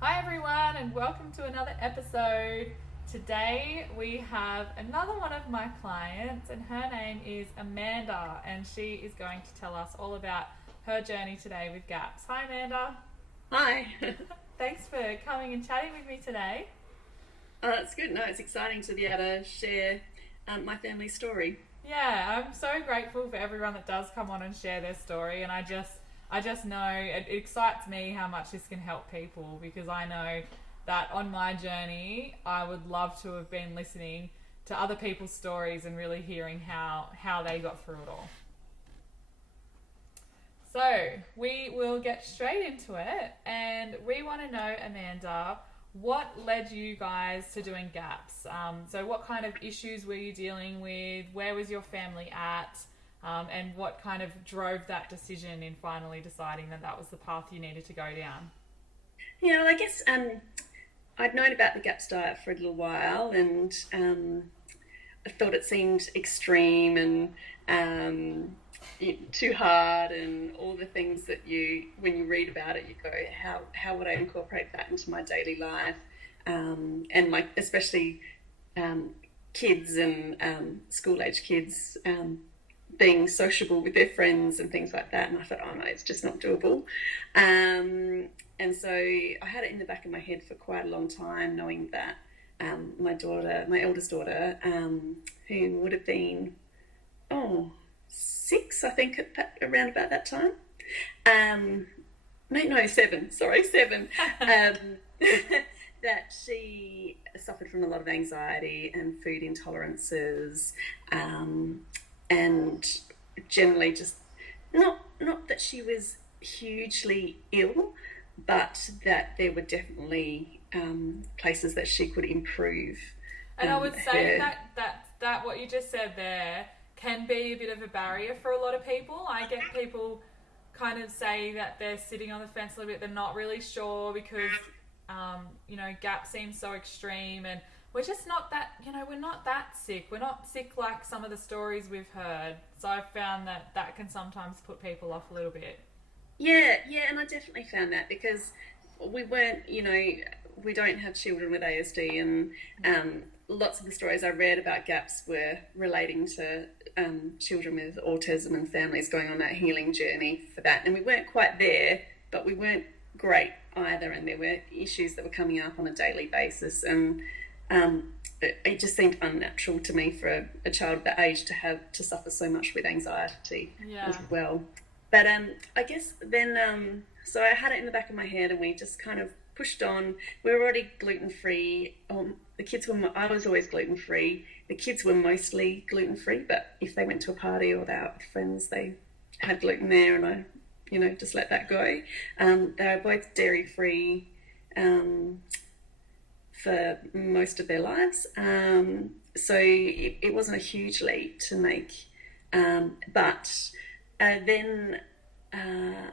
Hi everyone and welcome to another episode. Today we have another one of my clients and her name is Amanda and she is going to tell us all about her journey today with GAPS. Hi Amanda. Hi. Thanks for coming and chatting with me today. It's good. No, it's exciting to be able to share my family story. Yeah, I'm so grateful for everyone that does come on and share their story and I just know it excites me how much this can help people because I know that on my journey I would love to have been listening to other people's stories and really hearing how they got through it all. So we will get straight into it and we want to know, Amanda, what led you guys to doing GAPS? So what kind of issues were you dealing with? Where was your family at? And what kind of drove that decision in finally deciding that that was the path you needed to go down? Yeah, well, I guess I'd known about the GAPS diet for a little while, and I thought it seemed extreme and too hard, and all the things that when you read about it, you go, how would I incorporate that into my daily life, and my especially kids and school age kids. Being sociable with their friends and things like that, and I thought, oh no, it's just not doable. And so I had it in the back of my head for quite a long time, knowing that my eldest daughter, who would have been 6, I think, around about that time. No, 7. Sorry, 7. That she suffered from a lot of anxiety and food intolerances. And generally just not that she was hugely ill, but that there were definitely places that she could improve. And I would say that what you just said there can be a bit of a barrier for a lot of people. I get people kind of say that they're sitting on the fence a little bit. They're not really sure because GAP seems so extreme and we're just not that, we're not that sick. We're not sick like some of the stories we've heard. So I've found that can sometimes put people off a little bit. Yeah, and I definitely found that because we weren't, we don't have children with ASD, and lots of the stories I read about GAPS were relating to children with autism and families going on that healing journey for that. And we weren't quite there, but we weren't great either. And there were issues that were coming up on a daily basis. And it just seemed unnatural to me for a child of that age to suffer so much with anxiety as well. But I guess then, so I had it in the back of my head, and we just kind of pushed on. We were already gluten free. I was always gluten free. The kids were mostly gluten free, but if they went to a party or they were out with friends, they had gluten there, and I, just let that go. They were both dairy free. For most of their lives. So it wasn't a huge leap to make. But then I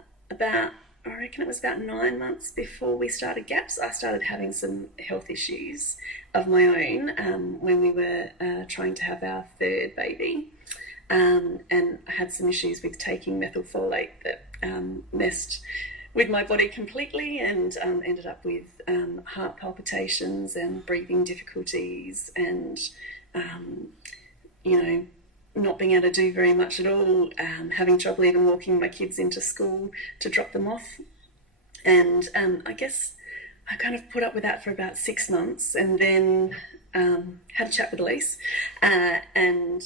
reckon it was about 9 months before we started GAPS, I started having some health issues of my own when we were trying to have our third baby. And I had some issues with taking methylfolate that messed with my body completely, and ended up with heart palpitations and breathing difficulties, and not being able to do very much at all, having trouble even walking my kids into school to drop them off. And I guess I kind of put up with that for about 6 months, and then had a chat with Elise, and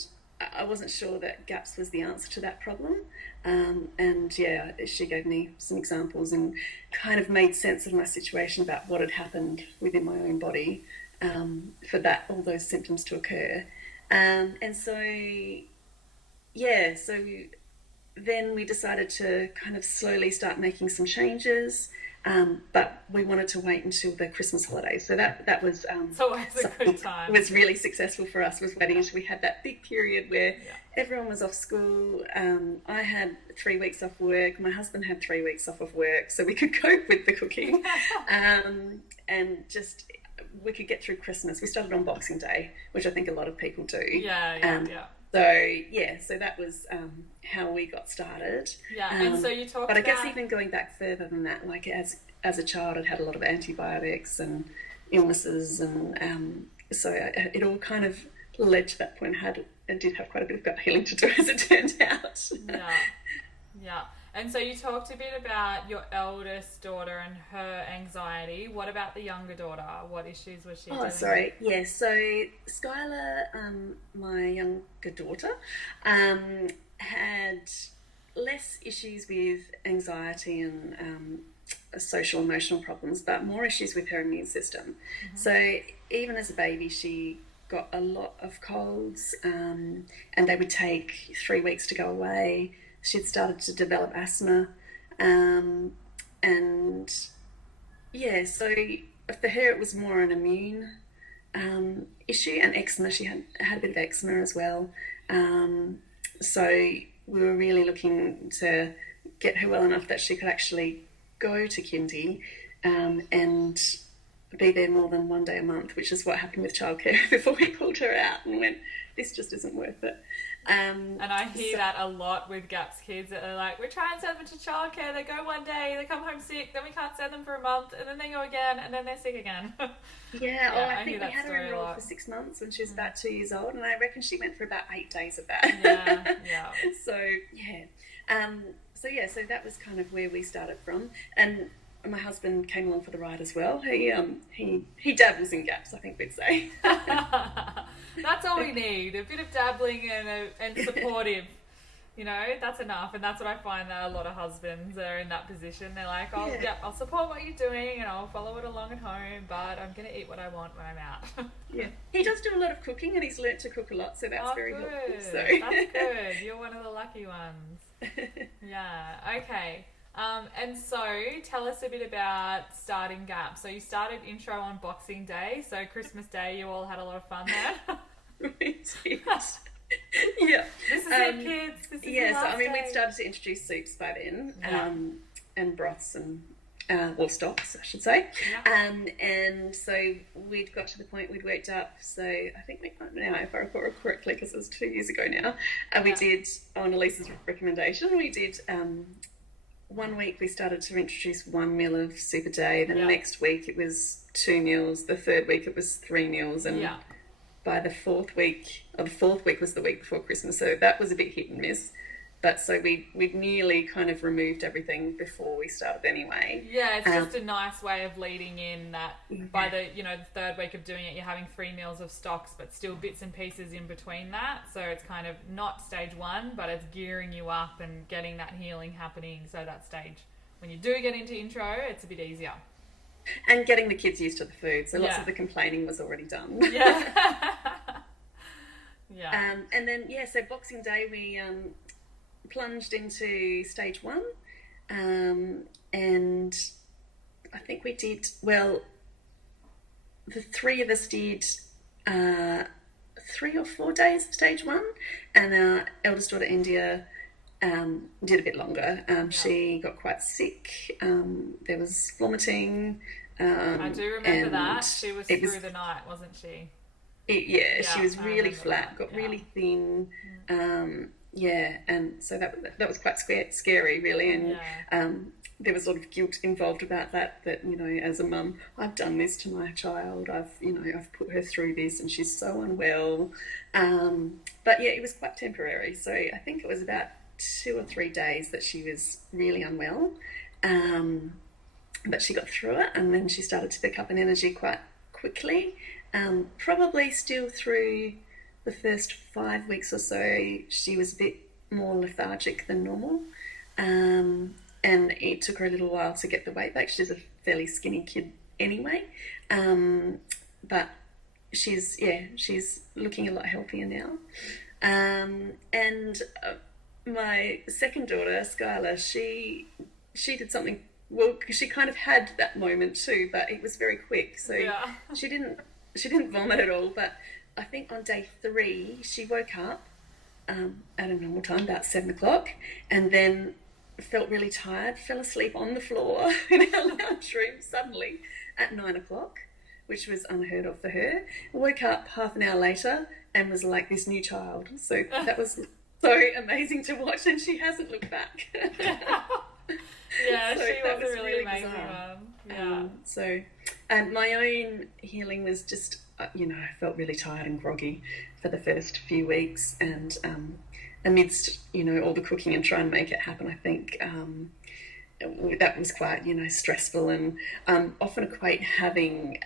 I wasn't sure that GAPS was the answer to that problem. And yeah, she gave me some examples and kind of made sense of my situation about what had happened within my own body for all those symptoms to occur. And so, yeah, so then we decided to kind of slowly start making some changes. But we wanted to wait until the Christmas holidays. So that was So it's a good time. was really successful for us, was waiting until we had that big period where everyone was off school. I had 3 weeks off work. My husband had 3 weeks off of work, so we could cope with the cooking. And just we could get through Christmas. We started on Boxing Day, which I think a lot of people do. Yeah. So that was how we got started. Yeah, and so you talked But I guess about... even going back further than that, like as as a child, I'd had a lot of antibiotics and illnesses, and so it all kind of led to that point. I did have quite a bit of gut healing to do, as it turned out. Yeah, yeah. And so you talked a bit about your eldest daughter and her anxiety. What about the younger daughter? What issues was she dealing Sorry. Yeah, so Skylar, my younger daughter, had less issues with anxiety and social emotional problems, but more issues with her immune system. Mm-hmm. So even as a baby, she got a lot of colds, and they would take 3 weeks to go away. She'd started to develop asthma, and yeah, so for her it was more an immune issue, and eczema. She had a bit of eczema as well. So we were really looking to get her well enough that she could actually go to kindy and be there more than 1 day a month, which is what happened with childcare before we pulled her out and went, this just isn't worth it. And I hear that a lot with GAPS kids, that they're like, we try and send them to childcare, they go 1 day, they come home sick, then we can't send them for a month, and then they go again, and then they're sick again. I think we had her enrolled for 6 months when she was about 2 years old, and I reckon she went for about 8 days of that. Yeah. So that was kind of where we started from, and my husband came along for the ride as well. He dabbles in GAPS, I think we'd say. That's all we need, a bit of dabbling and supportive, that's enough. And that's what I find, that a lot of husbands are in that position. They're like, I'll support what you're doing and I'll follow it along at home, but I'm going to eat what I want when I'm out. Yeah, he does do a lot of cooking, and he's learnt to cook a lot, so that's very helpful. So. That's good. You're one of the lucky ones. Yeah, okay. And so tell us a bit about starting GAP. So you started Intro on Boxing Day, so Christmas Day you all had a lot of fun there. We did. Yeah. This is it, kids. This is your last day. We'd started to introduce soups by then, and broths and stocks, I should say. Yeah. And so we'd got to the point we'd worked up. So I think now, if I recall correctly, because it was 2 years ago now, we did, on Elise's recommendation, we did 1 week we started to introduce 1 meal of soup a day. Then the next week it was 2 meals. The third week it was 3 meals, and by the fourth week was the week before Christmas. So that was a bit hit and miss. But so we'd nearly kind of removed everything before we started anyway. Yeah, it's just a nice way of leading in that by the the third week of doing it, you're having 3 meals of stocks, but still bits and pieces in between that. So it's kind of not stage 1, but it's gearing you up and getting that healing happening. So that stage, when you do get into Intro, it's a bit easier. And getting the kids used to the food. So lots of the complaining was already done. Yeah. Yeah. And then, so Boxing Day we plunged into stage 1, and I think we did, the 3 of us did 3 or 4 days of stage 1, and our eldest daughter India did a bit longer. She got quite sick. There was vomiting. I do remember that. She was through the night, wasn't she? She was really flat, got really thin. And so that was quite scary, really, and there was a lot of guilt involved about that. As a mum, I've done this to my child. I've put her through this, and she's so unwell. But it was quite temporary. So I think it was about 2 or 3 days that she was really unwell, but she got through it, and then she started to pick up an energy quite quickly. Probably still through the first 5 weeks or so, she was a bit more lethargic than normal, and it took her a little while to get the weight back. She's a fairly skinny kid anyway, but she's looking a lot healthier now. And my second daughter, Skylar, she did something. Well, she kind of had that moment too, but it was very quick. So she didn't vomit at all, but I think on day 3 she woke up at a normal time, about 7 o'clock, and then felt really tired, fell asleep on the floor in our lounge room suddenly at 9 o'clock, which was unheard of for her. Woke up half an hour later and was like this new child. So that was so amazing to watch, and she hasn't looked back. Yeah, So she that was a was really really amazing bizarre. one. Yeah. So, and my own healing was just, I felt really tired and groggy for the first few weeks, and amidst, all the cooking and trying to make it happen, I think that was quite, stressful, and often equate having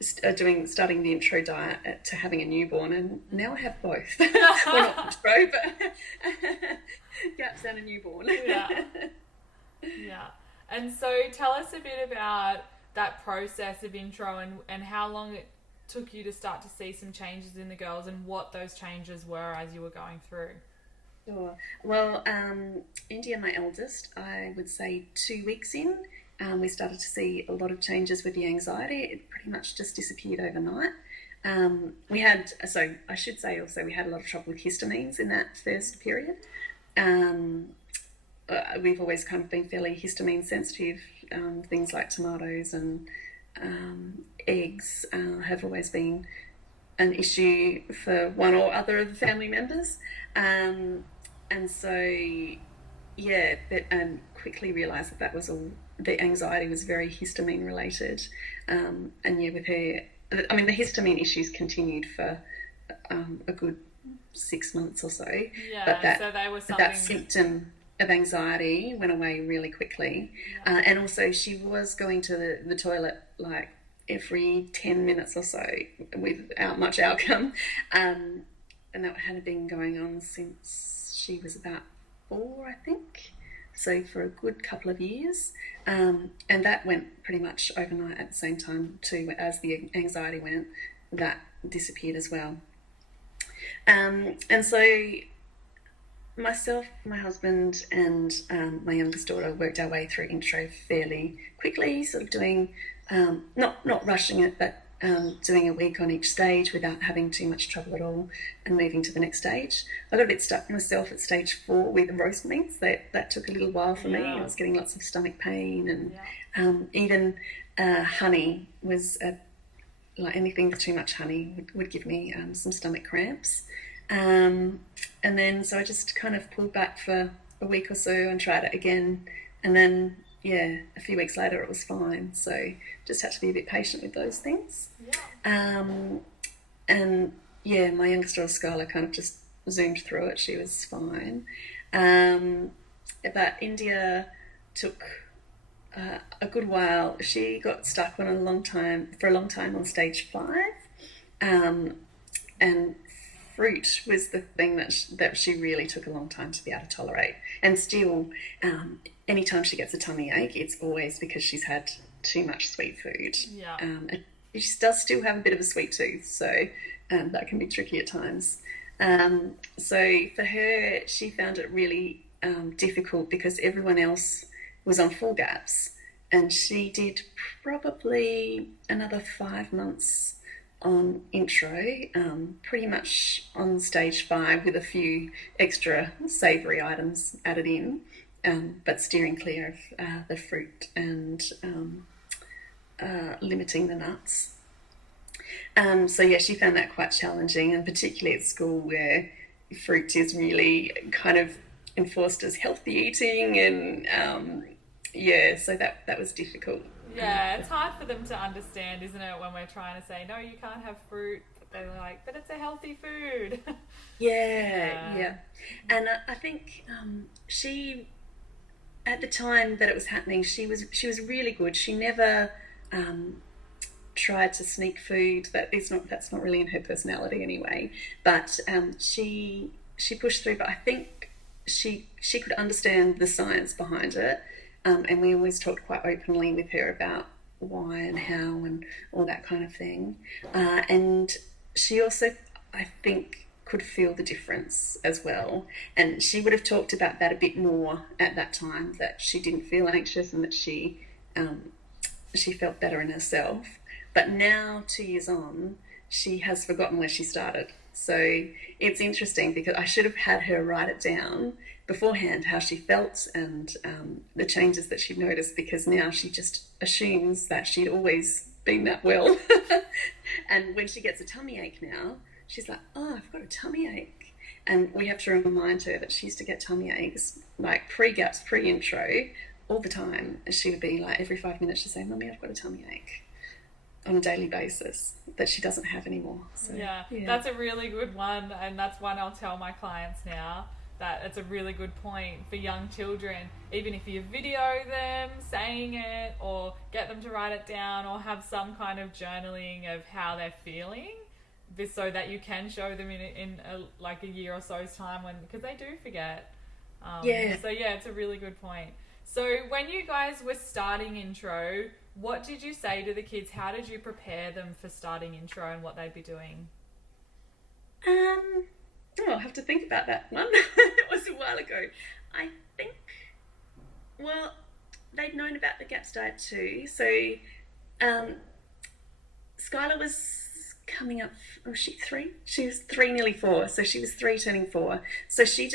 starting the intro diet to having a newborn, and now I have both. Well, not intro, but gaps and a newborn. Yeah. Yeah. And so tell us a bit about that process of intro, and how long it took you to start to see some changes in the girls, and what those changes were as you were going through. Sure. Well, India, my eldest, I would say 2 weeks in, we started to see a lot of changes with the anxiety. It pretty much just disappeared overnight. I should say also, we had a lot of trouble with histamines in that first period. We've always kind of been fairly histamine sensitive. Things like tomatoes and eggs have always been an issue for one or other of the family members. And so, yeah, quickly realised that was all, the anxiety was very histamine related. And yeah, with her, I mean, the histamine issues continued for a good 6 months or so. Yeah, but so they were something... that symptom of anxiety went away really quickly. Yeah. And also she was going to the toilet like every 10 minutes or so without much outcome. And that had been going on since she was about 4, I think. So for a good couple of years. And that went pretty much overnight at the same time too. As the anxiety went, that disappeared as well. And so myself, my husband, and my youngest daughter worked our way through intro fairly quickly, sort of doing, not rushing it, but doing a week on each stage without having too much trouble at all, and moving to the next stage. I got a bit stuck myself at stage 4 with roast meats. That took a little while for me. I was getting lots of stomach pain, and even honey was like anything with too much honey would give me some stomach cramps. And then so I just kind of pulled back for a week or so and tried it again, and then a few weeks later it was fine. So just had to be a bit patient with those things. And my youngest daughter Skylar kind of just zoomed through it. She was fine. But India took a good while. She got stuck for a long time on stage 5, and fruit was the thing that she really took a long time to be able to tolerate. And still, anytime she gets a tummy ache, it's always because she's had too much sweet food. And she does still have a bit of a sweet tooth, so that can be tricky at times. So for her, she found it really difficult because everyone else was on full gaps, and she did probably another 5 months on intro, pretty much on stage 5 with a few extra savoury items added in, but steering clear of the fruit and limiting the nuts. So she found that quite challenging, and particularly at school where fruit is really kind of enforced as healthy eating, and so that was difficult. Yeah, it's hard for them to understand, isn't it, when we're trying to say, no, you can't have fruit. They're like, but it's a healthy food. Yeah. And I think she, at the time that it was happening, she was really good. She never tried to sneak food. That's not really in her personality anyway. But she pushed through. But I think she could understand the science behind it. And we always talked quite openly with her about why and how and all that kind of thing. And she also, I think, could feel the difference as well. And she would have talked about that a bit more at that time, that she didn't feel anxious and that she felt better in herself. But now, 2 years on, she has forgotten where she started. So it's interesting because I should have had her write it down beforehand, how she felt and the changes that she'd noticed, because now she just assumes that she'd always been that well. And when she gets a tummy ache now, she's like, oh, I've got a tummy ache. And we have to remind her that she used to get tummy aches, like pre-gaps, pre-intro, all the time. And she would be like, every 5 minutes, she'd say, Mummy, I've got a tummy ache, on a daily basis, that she doesn't have anymore. So, yeah, that's a really good one, and that's one I'll tell my clients now, that it's a really good point for young children. Even if you video them saying it, or get them to write it down, or have some kind of journaling of how they're feeling, this, so that you can show them in like a year or so's time, because they do forget. So yeah, it's a really good point. So when you guys were starting Intro, what did you say to the kids? How did you prepare them for starting Intro and what they'd be doing? I'll have to think about that one. It was a while ago. I think, well, they'd known about the GAPS diet too. So Skylar was coming up, was she 3? She was 3, nearly 4. So she was 3 turning 4. So she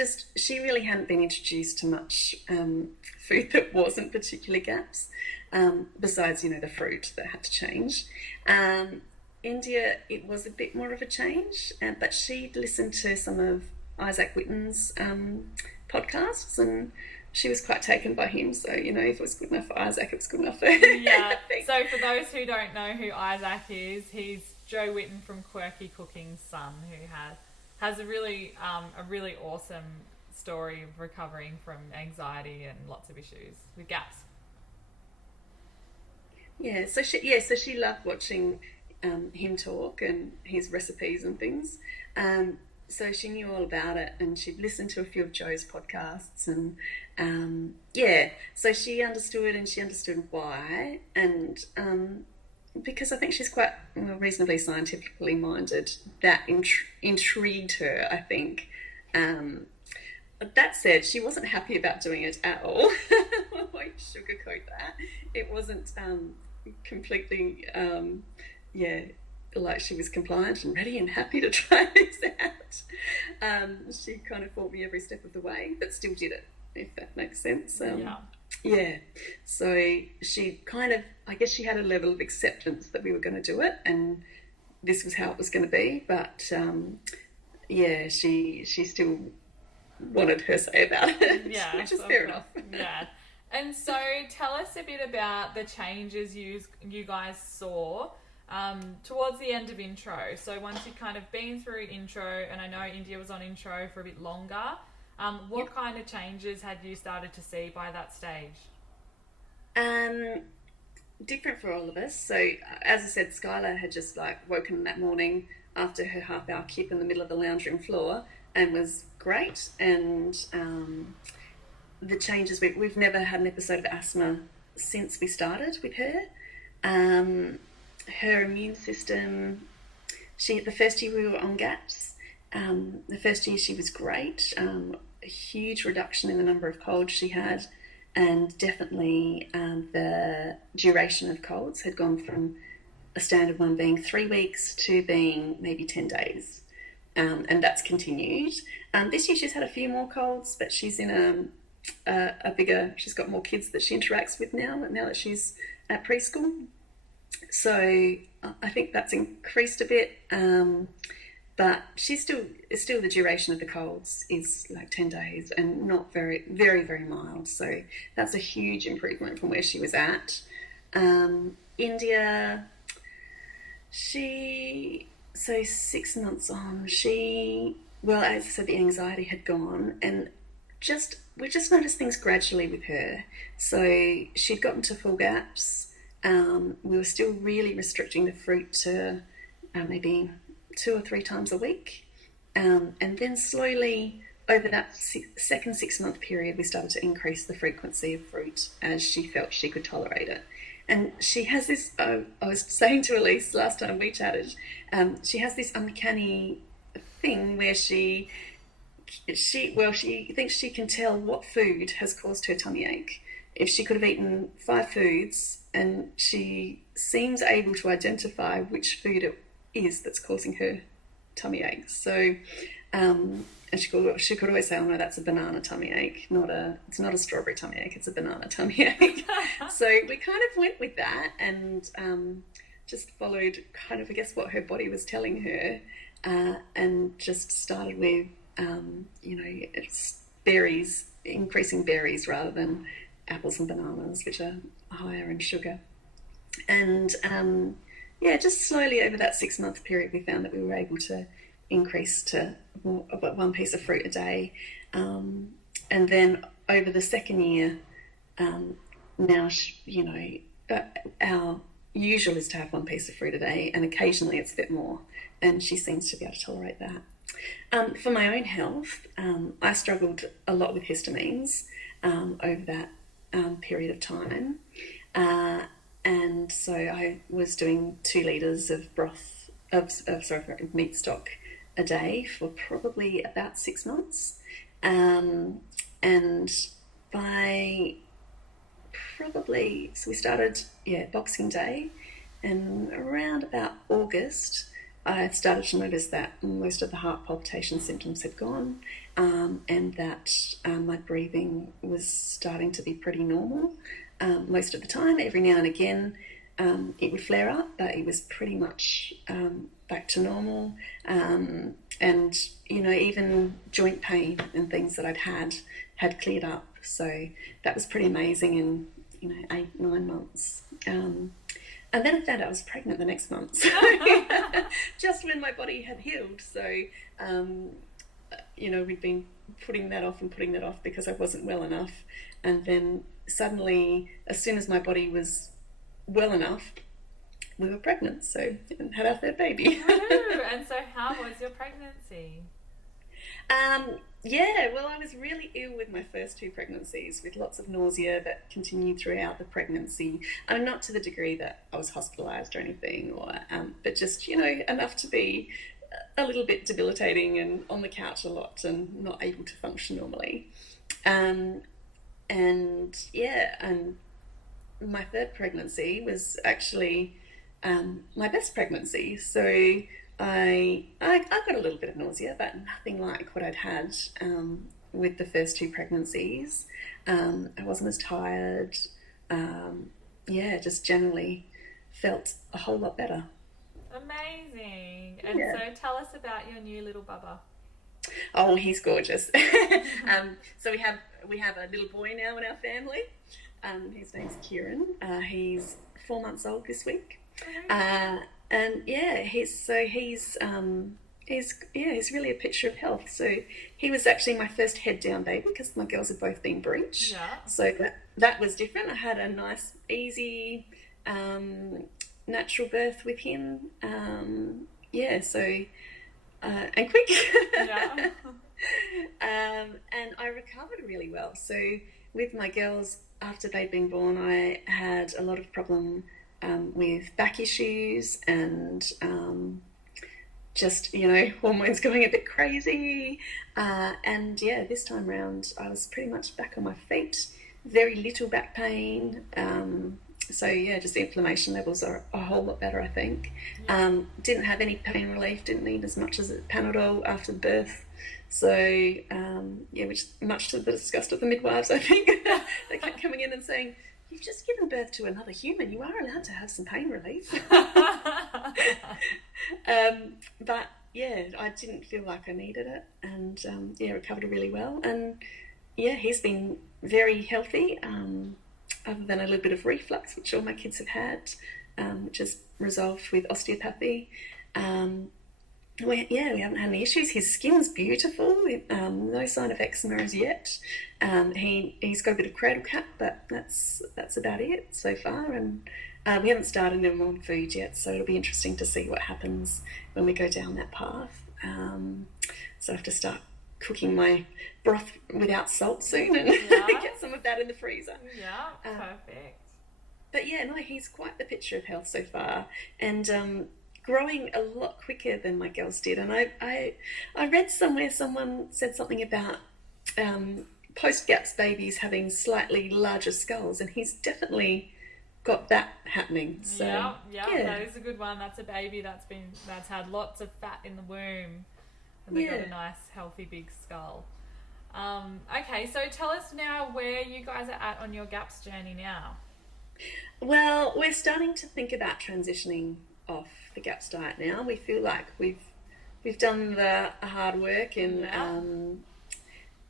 really hadn't been introduced to much food that wasn't particularly GAPS, besides, the fruit that had to change. India, it was a bit more of a change, but she'd listened to some of Isaac Whitten's podcasts, and she was quite taken by him. So, if it was good enough for Isaac, it was good enough for her. Yeah. So for those who don't know who Isaac is, he's Joe Whitten from Quirky Cooking's son, who has a really awesome story of recovering from anxiety and lots of issues with GAPS. So she loved watching him talk and his recipes and things. So she knew all about it, and she'd listened to a few of Joe's podcasts, and so she understood, and she understood why, and because I think she's quite reasonably scientifically minded, that intrigued her, I think. That said, she wasn't happy about doing it at all. I won't sugarcoat that. It wasn't completely, like she was compliant and ready and happy to try this out. She kind of fought me every step of the way, but still did it, if that makes sense. So she kind of, I guess she had a level of acceptance that we were going to do it, and this was how it was going to be. But she still wanted her say about it, which is fair enough. Yeah. And so tell us a bit about the changes you guys saw towards the end of Intro. So once you'd kind of been through Intro, and I know India was on Intro for a bit longer, what kind of changes had you started to see by that stage? Different for all of us. So as I said, Skylar had just woken that morning after her half-hour kip in the middle of the lounge room floor, and was great. And the changes, we've never had an episode of asthma since we started with her. Her immune system, the first year we were on GAPS, the first year she was great. A huge reduction in the number of colds she had, and definitely the duration of colds had gone from a standard one being 3 weeks to being maybe 10 days. And that's continued. This year she's had a few more colds, but she's in she's got more kids that she interacts with now that she's at preschool. So I think that's increased a bit. But she's still the duration of the colds is like 10 days and not very, very, very mild. So that's a huge improvement from where she was at. India, so 6 months on, as I said, the anxiety had gone, and we just noticed things gradually with her. So she'd gotten to full GAPS. We were still really restricting the fruit to maybe 2 or 3 times a week. And then slowly, over that second 6-month period, we started to increase the frequency of fruit as she felt she could tolerate it. And she has this, I was saying to Elise last time we chatted, she has this uncanny thing where she thinks she can tell what food has caused her tummy ache. If she could have eaten 5 foods, and she seems able to identify which food it is that's causing her tummy ache. So, and she could always say, "Oh no, that's a banana tummy ache, it's not a strawberry tummy ache, it's a banana tummy ache." So we kind of went with that and just followed kind of, I guess, what her body was telling her, and just started with it's berries, increasing berries rather than apples and bananas, which are higher in sugar. And just slowly over that 6-month period, we found that we were able to increase to about 1 piece of fruit a day. And then over the second year, now, our usual is to have 1 piece of fruit a day, and occasionally it's a bit more, and she seems to be able to tolerate that. For my own health, I struggled a lot with histamines over that period of time. And so I was doing 2 litres of meat stock a day for probably about 6 months. And by so we started, Boxing Day, and around about August, I started to notice that most of the heart palpitation symptoms had gone, and that my breathing was starting to be pretty normal most of the time. Every now and again, it would flare up, but it was pretty much back to normal. And even joint pain and things that I'd had cleared up. So that was pretty amazing in 8-9 months. And then I found out I was pregnant the next month, so just when my body had healed. So, we'd been putting that off because I wasn't well enough. And then suddenly, as soon as my body was well enough, we were pregnant, so had our 3rd baby. Ooh, and so how was your pregnancy? Well, I was really ill with my first 2 pregnancies, with lots of nausea that continued throughout the pregnancy. Not to the degree that I was hospitalised or anything, but just, enough to be a little bit debilitating and on the couch a lot and not able to function normally. And my 3rd pregnancy was actually my best pregnancy. So I got a little bit of nausea, but nothing like what I'd had with the first 2 pregnancies. I wasn't as tired. Just generally felt a whole lot better. Amazing. And so tell us about your new little bubba. Oh, he's gorgeous. So we have a little boy now in our family. His name's Kieran. He's 4 months old this week. And he's really a picture of health. So he was actually my first head down baby because my girls had both been breech. Yeah. So that was different. I had a nice, easy, natural birth with him. And quick. Yeah. And I recovered really well. So with my girls, after they'd been born, I had a lot of problem with back issues and hormones going a bit crazy. This time round, I was pretty much back on my feet. Very little back pain. Just the inflammation levels are a whole lot better, I think. Yeah. Didn't have any pain relief, didn't need as much as Panadol after birth. So, which much to the disgust of the midwives, I think. They kept coming in and saying, "You've just given birth to another human. You are allowed to have some pain relief." I didn't feel like I needed it, and recovered really well. And he's been very healthy, other than a little bit of reflux, which all my kids have had, which is resolved with osteopathy. We haven't had any issues. His skin's beautiful, no sign of eczema as yet. He's got a bit of cradle cap, but that's about it so far. And we haven't started him on food yet, so it'll be interesting to see what happens when we go down that path. So I have to start cooking my broth without salt soon and get some of that in the freezer. Yeah, perfect. But he's quite the picture of health so far, and growing a lot quicker than my girls did. And I read somewhere someone said something about post-GAPS babies having slightly larger skulls, and he's definitely got that happening. So that is a good one. That's a baby that's had lots of fat in the womb, and they've got a nice healthy big skull. Okay, so tell us now where you guys are at on your GAPS journey now. Well, we're starting to think about transitioning off the GAPS diet now. We feel like we've we've done the hard work, and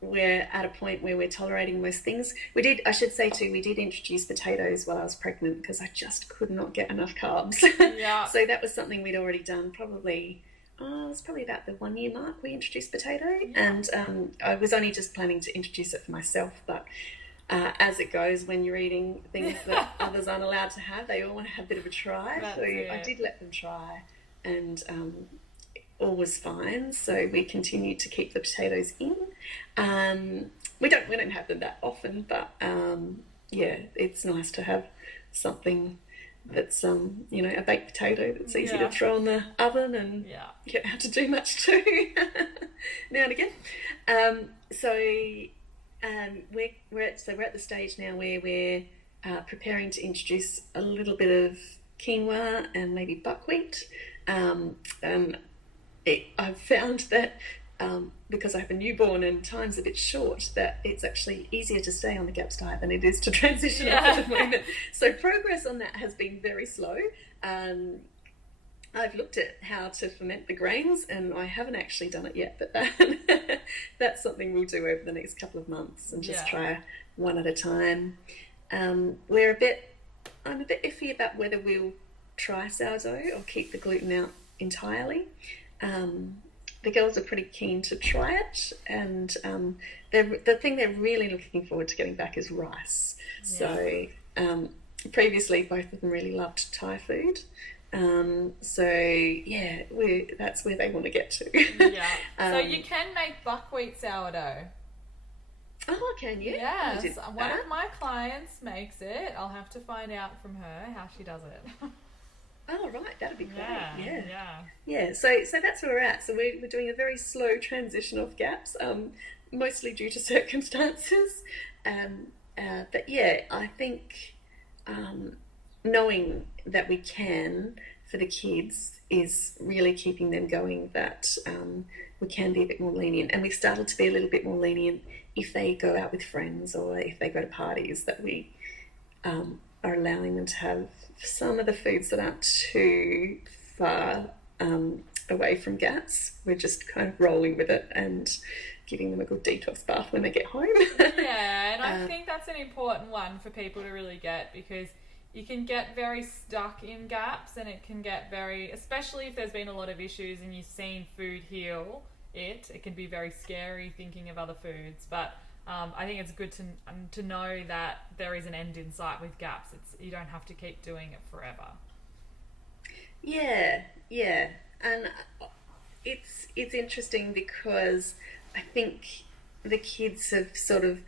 we're at a point where we're tolerating most things. I should say too, we did introduce potatoes while I was pregnant because I just could not get enough carbs. Yeah. So that was something we'd already done probably. It was probably about the 1 year mark we introduced potato, and I was only just planning to introduce it for myself, but as it goes when you're eating things that others aren't allowed to have, they all want to have a bit of a try. So I did let them try, and all was fine. So we continued to keep the potatoes in. We don't have them that often, but it's nice to have something that's a baked potato that's easy to throw in the oven, and you don't have to do much to now and again. We're at the stage now where we're preparing to introduce a little bit of quinoa and maybe buckwheat. I've found that because I have a newborn and time's a bit short, that it's actually easier to stay on the GAPS diet than it is to transition off at the moment. So progress on that has been very slow. I've looked at how to ferment the grains, and I haven't actually done it yet, but that's something we'll do over the next couple of months and just try one at a time. I'm a bit iffy about whether we'll try sourdough or keep the gluten out entirely. The girls are pretty keen to try it, and the thing they're really looking forward to getting back is rice. So previously both of them really loved Thai food. That's where they want to get to. So you can make buckwheat sourdough. Oh, can you? Yes, one of my clients makes it. I'll have to find out from her how she does it. Oh, right, that'd be great. Yeah. So that's where we're at. So we're doing a very slow transition off GAPS, mostly due to circumstances. But I think knowing that we can for the kids is really keeping them going, that we can be a bit more lenient. And we've started to be a little bit more lenient if they go out with friends or if they go to parties, that we are allowing them to have some of the foods that aren't too far away from GAPS. We're just kind of rolling with it and giving them a good detox bath when they get home. And I think that's an important one for people to really get, because you can get very stuck in GAPS, and it can get especially if there's been a lot of issues and you've seen food heal it can be very scary thinking of other foods. But I think it's good to know that there is an end in sight with GAPS. You don't have to keep doing it forever. Yeah, and it's interesting because I think the kids have sort of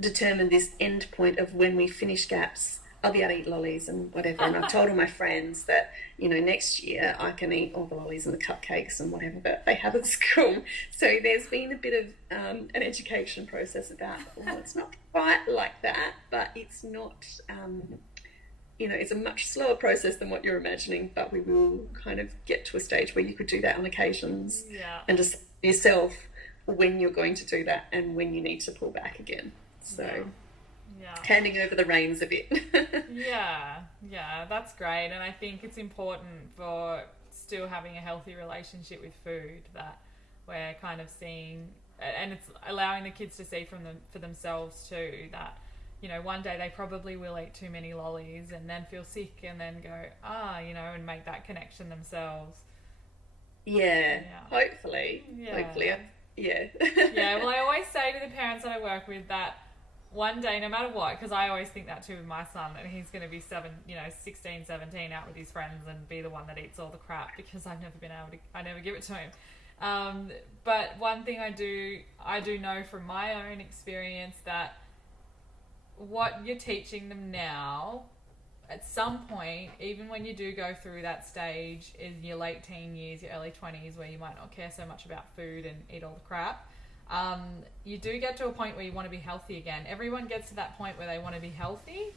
determined this end point of when we finish GAPS, I'll be able to eat lollies and whatever. And I've told all my friends that, next year I can eat all the lollies and the cupcakes and whatever that they have at school. So there's been a bit of an education process about, it's not quite like that, but it's not, it's a much slower process than what you're imagining, but we will kind of get to a stage where you could do that on occasions and just yourself when you're going to do that and when you need to pull back again. So handing over the reins a bit. That's great. And I think it's important for still having a healthy relationship with food, that we're kind of seeing, and it's allowing the kids to see for themselves too, that one day they probably will eat too many lollies and then feel sick and then go and make that connection themselves. Hopefully well, I always say to the parents that I work with that one day, no matter what, because I always think that too with my son, that he's going to be 16, 17 out with his friends and be the one that eats all the crap, because I never give it to him. But one thing I do know from my own experience, that what you're teaching them now, at some point, even when you do go through that stage in your late teen years, your early 20s, where you might not care so much about food and eat all the crap, you do get to a point where you want to be healthy again. Everyone gets to that point where they want to be healthy,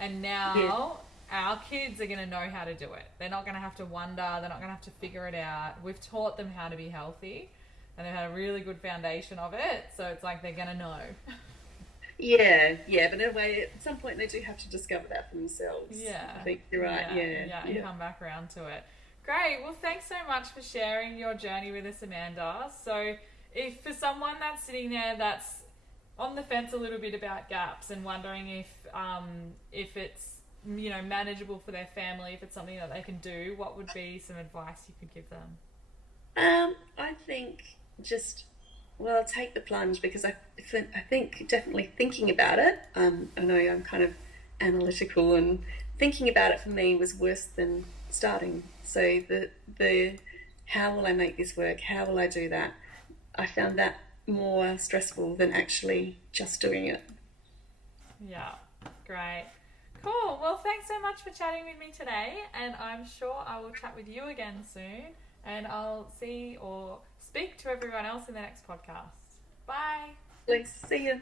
and now our kids are going to know how to do it. They're not going to have to wonder, they're not going to have to figure it out. We've taught them how to be healthy, and they've had a really good foundation of it, so it's like they're going to know. But in a way, at some point they do have to discover that for themselves. I think you're right. And come back around to it. Great. Well, thanks so much for sharing your journey with us, Amanda. So, if for someone that's sitting there that's on the fence a little bit about gaps and wondering if it's manageable for their family, if it's something that they can do, what would be some advice you could give them? I think just take the plunge because I think definitely thinking about it. I know I'm kind of analytical, and thinking about it for me was worse than starting. So the how will I make this work? How will I do that? I found that more stressful than actually just doing it. Yeah, great. Cool. Well, thanks so much for chatting with me today, and I'm sure I will chat with you again soon, and I'll see or speak to everyone else in the next podcast. Bye. Please see you.